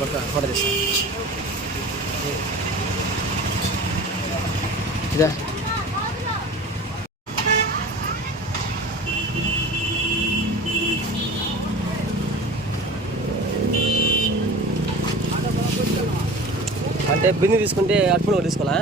పక్క ఫోటో తీస్తా ఇదా అంటే బిందు తీసుకుంటే అప్పుడు తీసుకోవాలా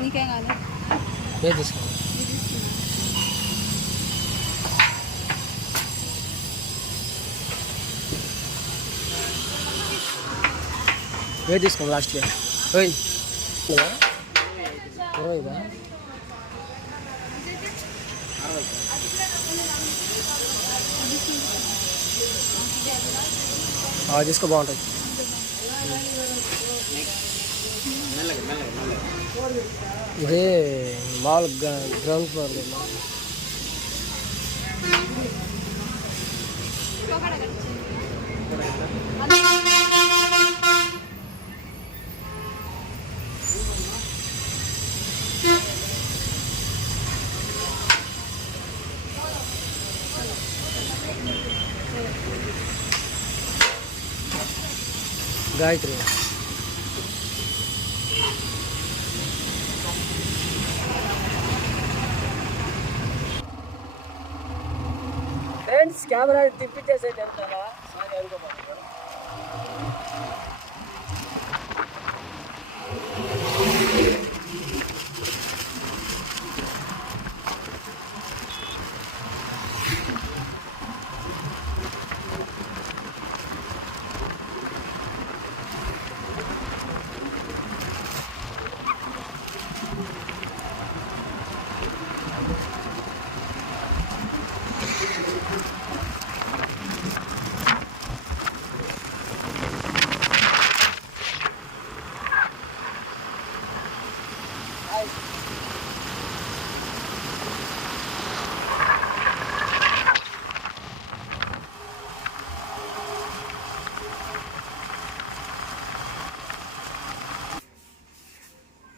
నీకేం కాదు ఏ తీసుకో ఏ తీసుకో లాస్ట్గా ఓయ్ 20 తీసుకో బాగుంటుంది ఇదే మామూలుగా ground floor Gayatri friends camera తిప్పించేసేది వెళ్తారా సారీ అనుకోబాను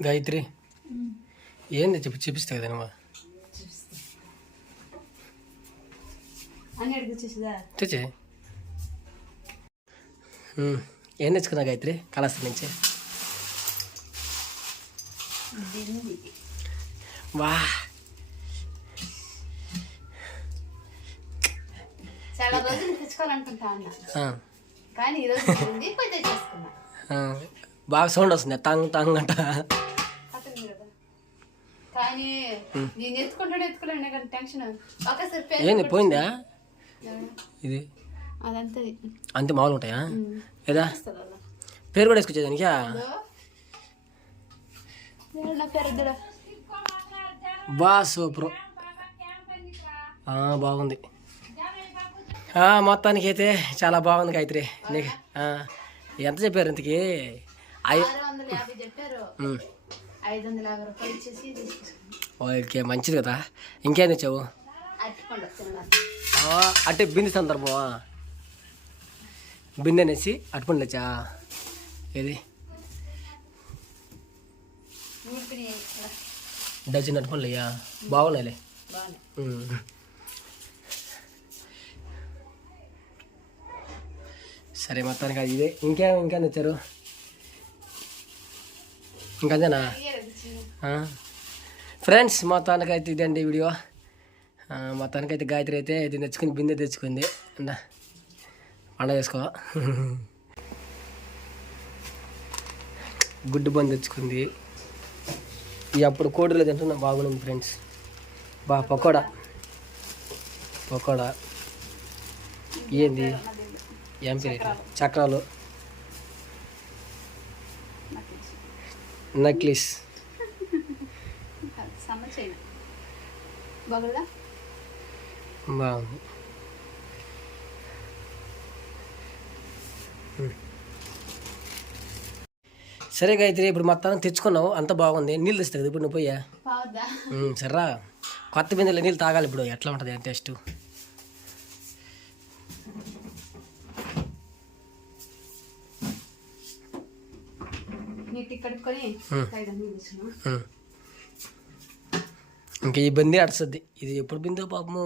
గాయత్రి ఏంది చూపిస్తా కదా నువ్వు తెచ్చే ఏం తెచ్చుకున్నా గాయత్రి కళాశాల నుంచి వా చాలా రోజులు తెచ్చుకోవాలనుకుంటా ఉన్నా కానీ ఈరోజు బాగా సౌండ్ వస్తుంది తంగ్ తంగ్ అంట కానీ నేను ఎత్తుకోలేను కానీ టెన్షన్ ఏంది పోయిందా ఇది అదంతా అంతే మామూలు ఉంటాయా లేదా పేరు కూడా వేసుకొచ్చేదానికి బా సూపర్ బాగుంది మొత్తానికి అయితే చాలా బాగుంది గాయత్రి నీకు ఎంత చెప్పారు ఇంతకి 650 చెప్పారు 550 రూపాయలు ఇచ్చేసి ఓకే మంచిది కదా ఇంకేం తెచ్చావు అంటే బింది సందర్భమా బిందె అనేసి అటుపండు తెచ్చా ఏది డజన్ అటుపండ్లు అయ్యా బాగున్నాయిలే సరే మొత్తానికి అది ఇదే ఇంకేం తెచ్చారు ఇంకంతేనా ఫ్రెండ్స్ మొత్తానికైతే ఇదండి వీడియో మొత్తానికైతే గాయత్రి అయితే ఇది తెచ్చుకుని బిందె తెచ్చుకుంది పండగ చేసుకో గుడ్డు బంద్ తెచ్చుకుంది ఇది అప్పుడు కోడిలో తింటున్నా బాగుంది ఫ్రెండ్స్ పకోడా ఏంది ఏం పేరు చక్రాలు నెక్లెస్ బాగుంది సరే గాయత్రి, ఇప్పుడు మొత్తం తెచ్చుకున్నావు, అంత బాగుంది. నీళ్ళు తెస్తావు ఇప్పుడు నువ్వు పోయా. పావుద్దా? సర్రా, కొత్త బిందెలో నీళ్ళు తాగాలి ఇప్పుడు. ఎట్లా ఉంటుంది టేస్ట్? నీటి కడుక్కొని ఇంకా ఈ బంది అడుస్తుంది. ఇది ఎప్పుడు బిందో పాపము.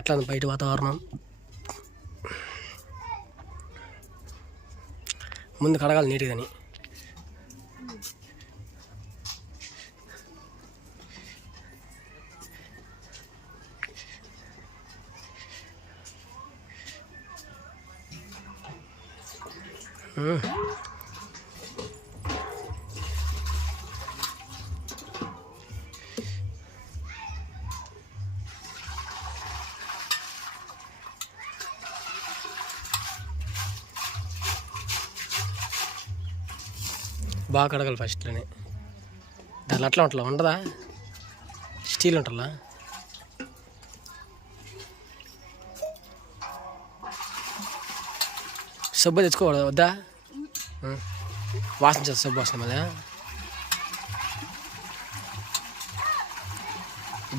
ఎట్లా ఉంది బయట వాతావరణం? ముందు కడగాలి నీట్గాని. బాగా కడగాలి ఫస్ట్లోనే. దాంట్లో అట్లా ఉంటుందా? ఉండదా? స్టీల్ ఉంటుందా? సబ్బు తెచ్చుకోకూడదు వద్దా? వాసన చేస్తా సబ్బు వాసన మళ్ళీ.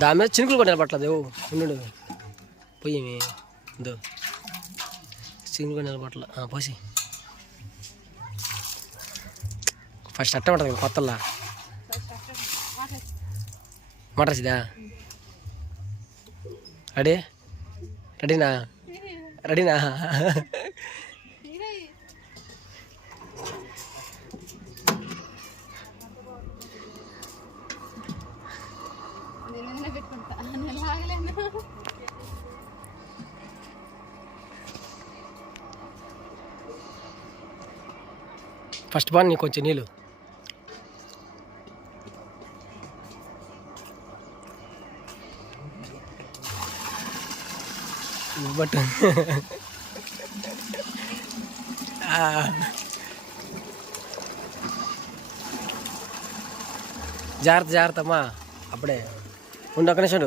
దాని మీద చినుకులు కూడా నిలబట్టలేదు. ఉండు పొయ్యి దో చినుకులు కూడా నిలబట్ల. పోసి ఫస్ట్ అట్ట ఉంటుంది కదా కొత్తలా. మటర్సిదా? రెడీనా? ఫస్ట్ బాగా నీకు కొంచెం నీళ్ళు బట్ జాగ్రత్త అమ్మా. అప్పుడే ఉండు, ఒక్క నిమిషం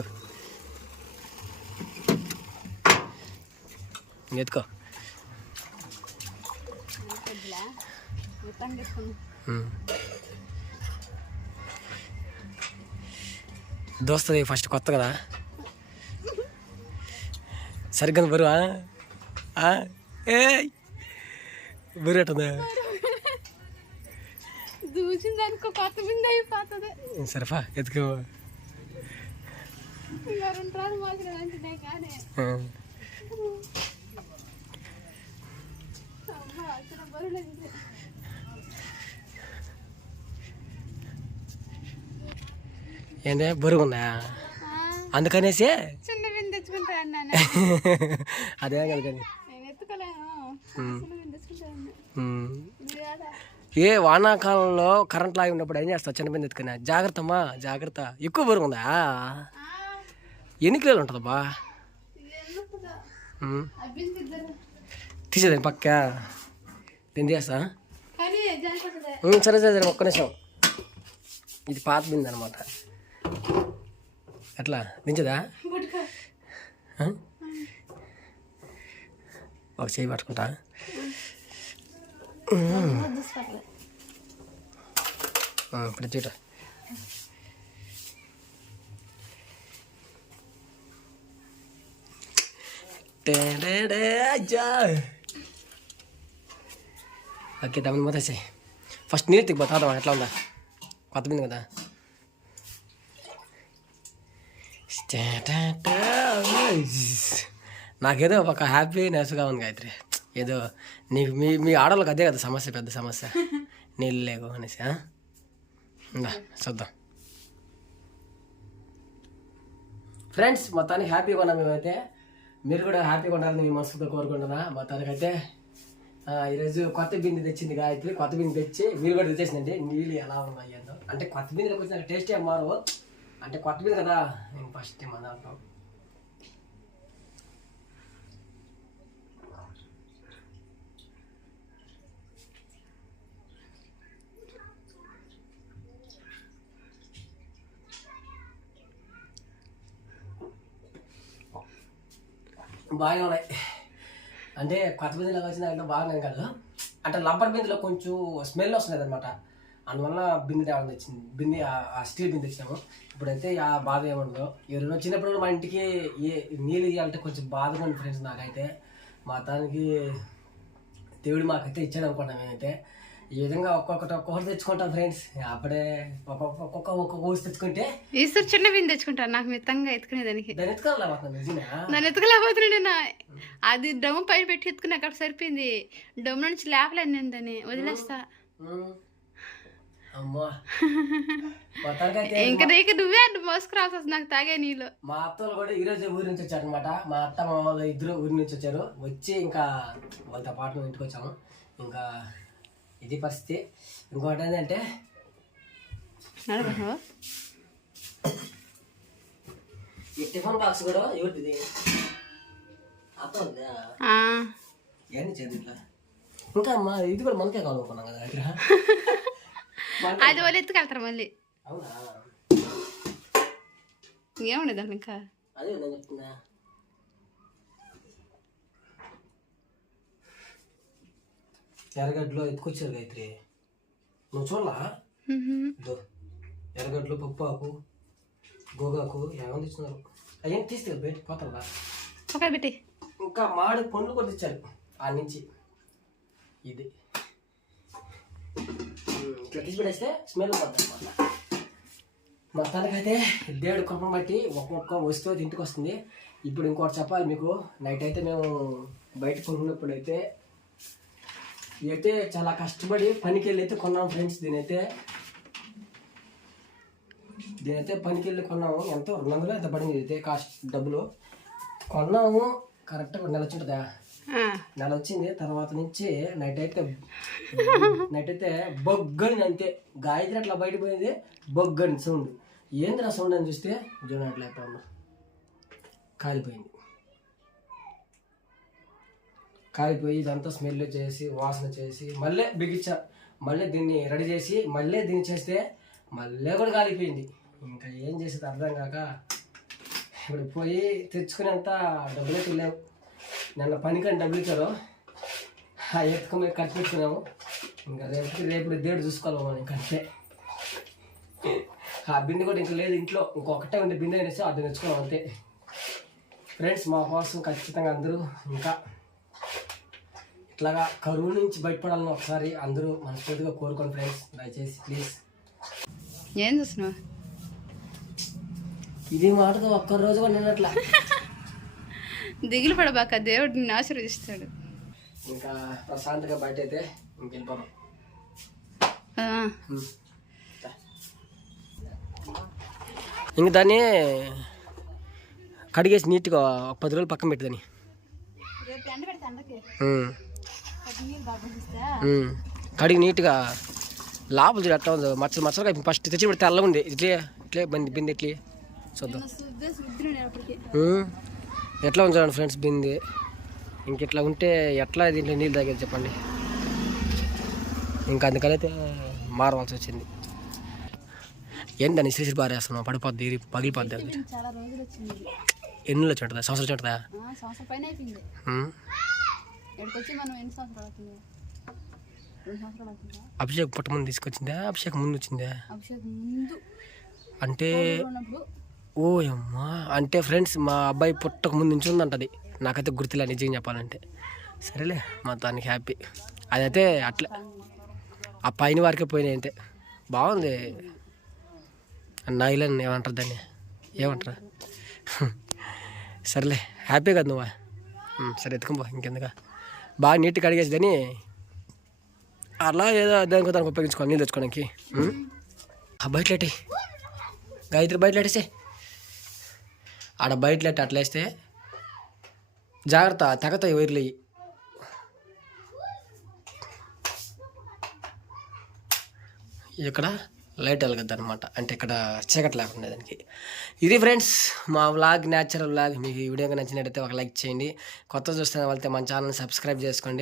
ఎత్తుకో. దోస్తుంది ఫస్ట్ కొత్త కదా, సరిగ్గా బరువా? బరువు ఎట్టుందా? సరఫా ఎత్తుకో. ఏందే బరువు ఉందా? అందుకనేసి అదే కదా. కానీ ఏ వానాకాలంలో కరెంట్ లాగి ఉన్నప్పుడు ఏం చేస్తావు? చిన్నపిల్ల ఎత్తుకున్నా. జాగ్రత్త అమ్మా, జాగ్రత్త. ఎక్కువ బరువు ఉందా? ఎన్ని కిలోలు ఉంటుందబ్బా? తీసేదాన్ని పక్క దీన్ని చేస్తా. సరే ఒక్క నిమిషం. ఇది పాత బింది అనమాట. ఎట్లా దించదా? ఒక చేయి పట్టుకుంటా. ఇప్పుడు చూడ ఓకే. తమిళ మొత్తం చేయి. ఫస్ట్ నీళ్ళు తిప్పిపోతా. ఎట్లా ఉందా? కొత్త బింది కదా. నాకేదో ఒక హ్యాపీనెస్గా ఉంది గాయత్రి. ఏదో నీకు మీ ఆడవాళ్ళకి అదే కదా సమస్య, పెద్ద సమస్య, నీళ్ళు లేవు అనేసి. చూద్దాం ఫ్రెండ్స్. మొత్తానికి హ్యాపీగా ఉన్నాం మేమైతే. మీరు కూడా హ్యాపీగా ఉండాలని మీ మనసుతో కోరుకుంటున్నా. మొత్తానికైతే ఈరోజు కొత్త బింది తెచ్చింది గాయత్రి. కొత్త బింది తెచ్చి మీరు కూడా తెచ్చేసిందండి. నీళ్ళు ఎలా ఉన్నాయి ఏందో. అంటే కొత్త బిందులోకి వచ్చిన టేస్ట్ ఏం మారు. అంటే కొత్త బింది కదా, నేను ఫస్ట్ టైం అన్నాను. బాగా ఉన్నాయి. అంటే కొత్త బిందెలో వచ్చిన దాంట్లో బాగున్నాయి కాదు, అంటే రబ్బర్ బిందెలో కొంచెం స్మెల్ వస్తుంది అనమాట. అందువల్ల బిందె తేవడం తెచ్చింది, బిందె ఆ స్టీల్ బిందె తెచ్చాము. ఇప్పుడైతే ఆ బాధ ఏముండదు. ఎవరైనా వచ్చినప్పుడు మా ఇంటికి నీళ్ళు ఇవ్వాలంటే కొంచెం బాధగా ఉంది ఫ్రెండ్స్. నాకైతే మా తానికి దేవుడు మాకైతే ఇచ్చాడు అనుకుంటాం. మేమైతే ఈ విధంగా ఒక్కొక్కటి తెచ్చుకుంటాం ఫ్రెండ్స్. అప్పుడే ఒక్కొక్క ఊసి తెచ్చుకుంటే ఈసారి చిన్న బిందె తెచ్చుకుంటాను నాకు మిత్తంగా ఎత్తుకునేదానికి. దాన్ని ఎత్తుకోలేకపోతున్నాం నిజమే. నన్ను ఎత్తుకోలేకపోతున్నాడు. అది డమ్ము పైన పెట్టి ఎత్తుకుని అక్కడ సరిపోయింది. డమ్ము నుంచి లేపలేను నేను దాన్ని, వదిలేస్తా. అమ్మా ఇంకా నీకు నువ్వే మోసుకురావాల్సి వస్తుంది నాకు తాగే నీళ్ళు. మా అత్తలు కూడా ఈ రోజు ఊరి నుంచి వచ్చారు అనమాట. మా అత్త మా వాళ్ళు ఇద్దరు ఊరి నుంచి వచ్చారు. వచ్చి ఇంకా వాళ్ళతో పాటు మేము ఇంటికి వచ్చాము. ఇంకా ఇది పరిస్థితి. ఇంకోటి ఏంటంటే ఈ టిఫిన్ బాక్స్ కూడా ఎవరిది అత్త ఏంటి చేయండి ఇట్లా. ఇంకా అమ్మా ఇది కూడా మనకే కావాలనుకున్నాం కదా దగ్గర. అది వాళ్ళు ఎత్తుకెళ్తారు మళ్ళీ. అవునా, ఇంకేముండదు ఇంకా. అదే నేను చెప్తున్నా. ఎర్రగడ్డలో ఎత్తుకొచ్చారు గాయత్రి, నువ్వు చూడలా? ఎర్రగడ్డలు, పప్పాకు, గోగాకు ఏమని తెచ్చినారు. అయ్యేం తీస్తే బయట పోతారా పెట్టి. ఇంకా మాడి పండ్లు కూడా తెచ్చారు ఆ నుంచి. ఇది ఇట్లా తీసి పెట్టేస్తే స్మెల్ పోతుంది అనమాట. మొత్తానికైతే దేవుడి కృపను బట్టి ఒక్కొక్క వస్తువు ఇంటికి వస్తుంది. ఇప్పుడు ఇంకోటి చెప్పాలి మీకు. నైట్ అయితే మేము బయట కొనుక్కున్నప్పుడు అయితే చాలా కష్టపడి పనికి వెళ్ళి అయితే కొన్నాము ఫ్రెండ్స్. దీనైతే పనికి వెళ్ళి కొన్నాము. ఎంతో 200 ఎంత పడింది అయితే కాస్ట్ డబ్బులు. కొన్నాము కరెక్ట్గా నెల వచ్చింటుందా, నెల వచ్చింది. తర్వాత నుంచి నైట్ అయితే బొగ్గని, అంతే గాయత్రి అట్లా బయటపోయింది. బొగ్గని సౌండ్. ఏంది నా సౌండ్ అని చూస్తే జోనాట్ ల్యాప్టాప్ కాలిపోయి ఇదంతా స్మెల్ చేసి వాసన చేసి మళ్ళీ బిగించా. మళ్ళీ దీన్ని రెడీ చేసి మళ్ళీ దీన్ని చేస్తే మళ్ళీ కూడా కాలిపోయింది. ఇంకా ఏం చేసేది అర్థం కాక ఇప్పుడు పోయి తెచ్చుకునేంత డబ్బులే వెళ్ళాము. నిన్న పనికని డబ్బులు ఇచ్చారు, ఎత్తుకొని ఖర్చు పెట్టుకున్నాము. ఇంకా రేపు దేవుడు చూసుకోవాలి మనం. ఇంకంటే ఆ బిందె కూడా ఇంకా లేదు ఇంట్లో. ఇంకొకటే ఉండే బిందె అనేసి అది తెచ్చుకున్నాం అంతే ఫ్రెండ్స్. మా కోసం ఖచ్చితంగా అందరూ ఇంకా ఇట్లాగా కరువు నుంచి బయటపడాలని ఒకసారి అందరూ మనస్ఫూర్తిగా కోరుకోండి ఫ్రెండ్స్. దయచేసి ప్లీజ్. ఏం చూస్తున్నావు? ఇది మాటతో ఒక్కరోజు కూడా నిన్నట్లా. దిగులు పడబాక, దేవుడు నిన్ను ఆశీర్వదిస్తాడు. ఇంకా ప్రశాంతంగా బయట అయితే ఇంకెళ్ళిపోతాం. ఇంక దాన్ని కడిగేసి నీట్గా 10 రోజులు పక్కన పెట్టదని కడిగి నీట్గా లోపల చూడు ఎట్లా ఉందో మచ్చలుగా. ఫస్ట్ తెచ్చి పెడితే తెల్లగా ఉంది. ఇట్లే బిందె ఇట్లే చూద్దాం ఎట్లా ఉంది చూడండి ఫ్రెండ్స్ బిందె. ఇంక ఇట్లా ఉంటే ఎట్లా దీంట్లో నీళ్ళు తాగేది చెప్పండి. ఇంకా అందుకనైతే మారవలసి వచ్చింది. ఏంటని శ్రీశ్రీ పారేస్తున్నాం, పడిపోద్ది, పగిలిపోద్ది. అది ఎన్ని వచ్చి ఉంటుందా? సంవత్సరం ఉంటుందా? అభిషేక్ పుట్ట ముందు తీసుకొచ్చిందా? అభిషేక్ ముందు వచ్చిందా? అంటే ఓ అమ్మా, అంటే ఫ్రెండ్స్ మా అబ్బాయి పుట్టక ముందు నుంచి ఉందంటది. నాకైతే గుర్తులే నిజంగా చెప్పాలంటే. సరేలే మొత్తానికి హ్యాపీ. అదైతే అట్లా ఆ పైన వారికే పోయినాయి అంతే. బాగుంది. నైలన్ ఏమంటారు దాన్ని, ఏమంటారా? సరేలే హ్యాపీ కదా నువ్వా? సరే ఎత్తుకోబో ఇంకెందుక. బాగా నీట్గా అడిగేసి అలా ఏదో దానికి ఉపయోగించుకోవాలి నీళ్ళు తెచ్చుకోవడానికి. బయట లేటి గాయత్రి, బయట లేటేసే. ఆడ బయట లేట అట్లా వేస్తే జాగ్రత్త, తెగతాయి వైర్లు. ఇక్కడ లైట్ వెలగద్దు అనమాట, అంటే ఇక్కడ చీకటి లేకుండా దానికి. ఇది ఫ్రెండ్స్ మా వ్లాగ్, న్యాచురల్ వ్లాగ్. మీకు ఈ వీడియో నచ్చినట్టయితే ఒక లైక్ చేయండి. కొత్త చూస్తున్న వాళ్ళైతే మన ఛానల్ని సబ్స్క్రైబ్ చేసుకోండి.